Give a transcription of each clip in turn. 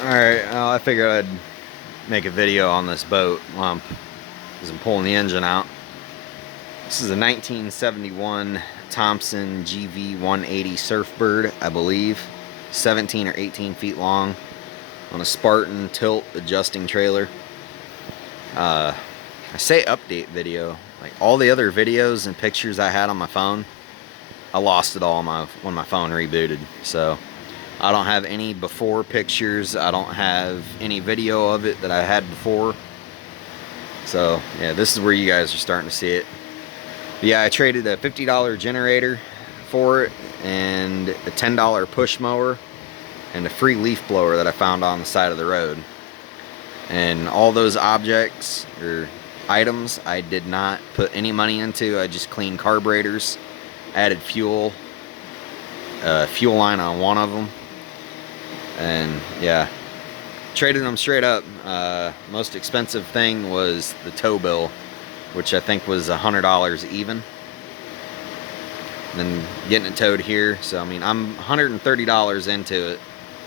Alright, I figured I'd make a video on this boat as I'm pulling the engine out. This is a 1971 Thompson GV180 Surf Bird, I believe. 17 or 18 feet long on a Spartan tilt adjusting trailer. I say update video. Like all the other videos and pictures I had on my phone, I lost it all when my phone rebooted. So I don't have any before pictures. I don't have any video of it that I had before. So yeah, this is where you guys are starting to see it. But yeah, I traded a $50 generator for it and a $10 push mower and a free leaf blower that I found on the side of the road. And all those objects or items I did not put any money into. I just cleaned carburetors, added fuel line on one of them, and yeah, traded them straight up. Most expensive thing was the tow bill, which I think was $100 even. And then getting it towed here, so I mean I'm $130 into it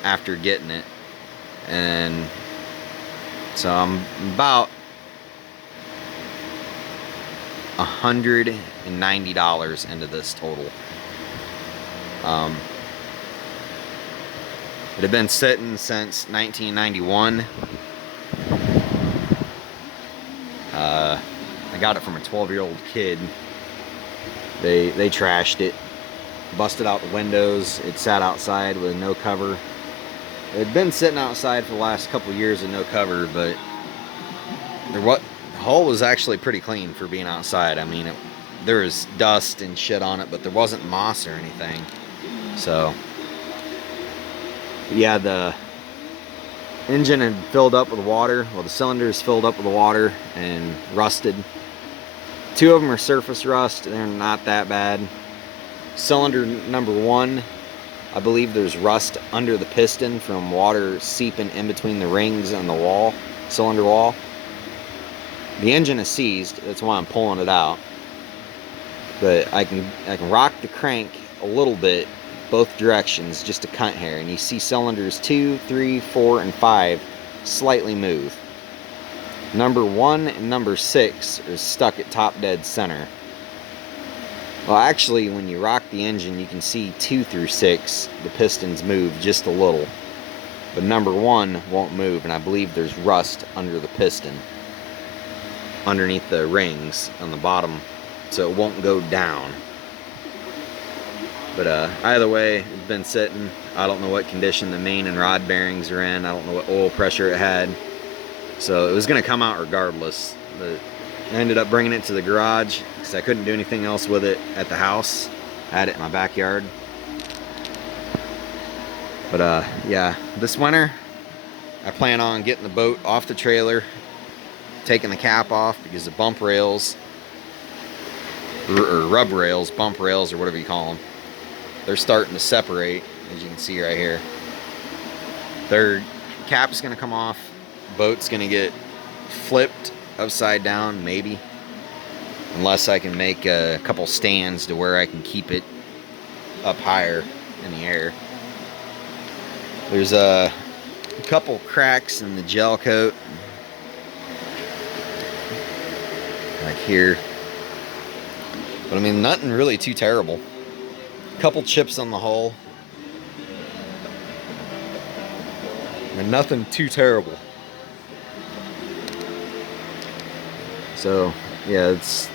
after getting it, and so I'm about $190 into this total. It had been sitting since 1991. I got it from a 12-year-old kid. They trashed it, busted out the windows. It sat outside with no cover. It had been sitting outside for the last couple years with no cover, but the hull was actually pretty clean for being outside. I mean, there was dust and shit on it, but there wasn't moss or anything. So yeah, the engine had filled up with water. Well, the cylinders filled up with water and rusted. Two of them are surface rust. They're not that bad. Cylinder number 1, I believe there's rust under the piston from water seeping in between the rings and the wall, cylinder wall. The engine is seized. That's why I'm pulling it out. But I can rock the crank a little bit both directions, just a cunt hair, and you see cylinders 2, 3, 4, and 5 slightly move. Number 1 and number 6 are stuck at top dead center. Well, actually, when you rock the engine, you can see 2 through 6, the pistons move just a little. But number 1 won't move, and I believe there's rust under the piston, underneath the rings on the bottom, so it won't go down. But either way, it's been sitting. I don't know what condition the main and rod bearings are in. I don't know what oil pressure it had. So it was going to come out regardless. But I ended up bringing it to the garage because I couldn't do anything else with it at the house. I had it in my backyard. But yeah, this winter I plan on getting the boat off the trailer, taking the cap off because the bump rails, or rub rails, bump rails, or whatever you call them, they're starting to separate, as you can see right here. Their cap is going to come off. Boat's going to get flipped upside down, maybe. Unless I can make a couple stands to where I can keep it up higher in the air. There's a couple cracks in the gel coat. Like here. But I mean, nothing really too terrible. Couple chips on the hull, and nothing too terrible. So yeah, it's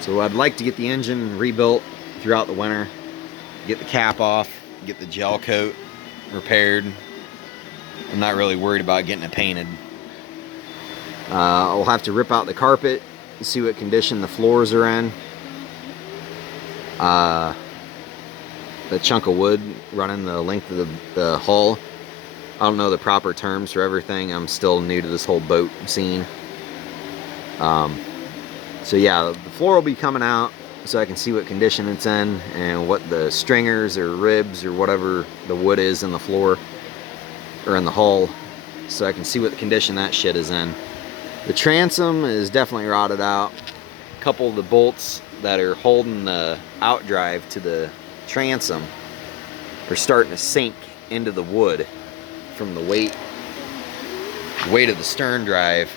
so I'd like to get the engine rebuilt throughout the winter, get the cap off, get the gel coat repaired. I'm not really worried about getting it painted. I'll have to rip out the carpet and see what condition the floors are in. The chunk of wood running the length of the hull. I don't know the proper terms for everything. I'm still new to this whole boat scene. So yeah, the floor will be coming out so I can see what condition it's in and what the stringers or ribs or whatever the wood is in the floor or in the hull, so I can see what the condition that shit is in. The transom is definitely rotted out. A couple of the bolts that are holding the outdrive to the transom are starting to sink into the wood from the weight weight of the stern drive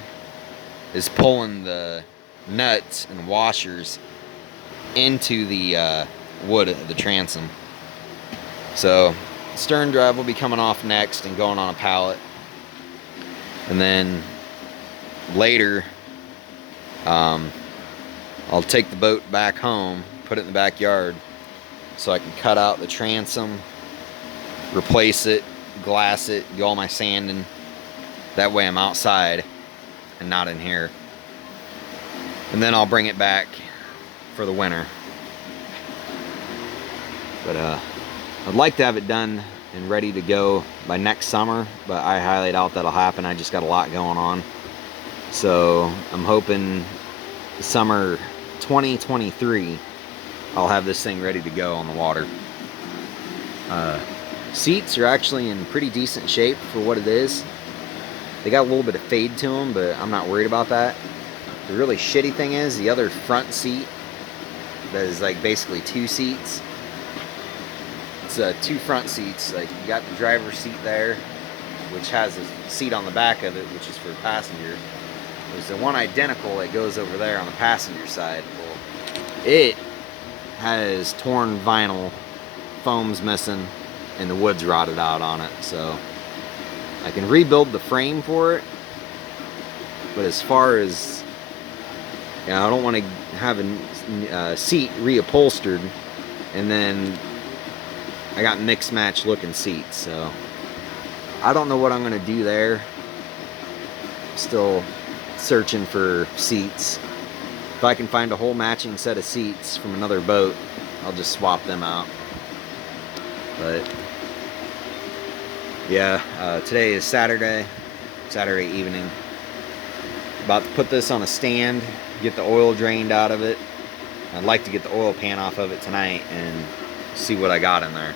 is pulling the nuts and washers into the wood of the transom. So stern drive will be coming off next and going on a pallet, and then later I'll take the boat back home, put it in the backyard so I can cut out the transom, replace it, glass it, do all my sanding. That way I'm outside and not in here. And then I'll bring it back for the winter. But I'd like to have it done and ready to go by next summer, but I highly doubt that'll happen. I just got a lot going on. So I'm hoping summer 2023 I'll have this thing ready to go on the water. Seats are actually in pretty decent shape for what it is. They got a little bit of fade to them, but I'm not worried about that. The really shitty thing is the other front seat that is like basically two seats. It's two front seats. Like you got the driver's seat there, which has a seat on the back of it, which is for a passenger. There's the one identical that goes over there on the passenger side. Well, it has torn vinyl, foam's missing, and the wood's rotted out on it. So I can rebuild the frame for it, but as far as, you know, I don't want to have a seat reupholstered and then I got mixed match looking seats. So I don't know what I'm going to do there. Still searching for seats. If I can find a whole matching set of seats from another boat, I'll just swap them out. But yeah, today is Saturday evening. About to put this on a stand, get the oil drained out of it. I'd like to get the oil pan off of it tonight and see what I got in there.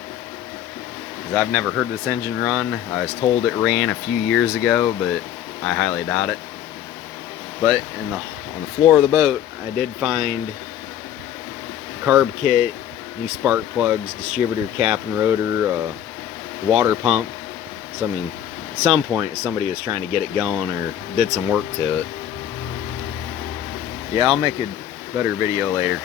Because I've never heard this engine run. I was told it ran a few years ago, but I highly doubt it. But on the floor of the boat, I did find carb kit, new spark plugs, distributor cap and rotor, water pump. So I mean, at some point somebody was trying to get it going or did some work to it. Yeah, I'll make a better video later.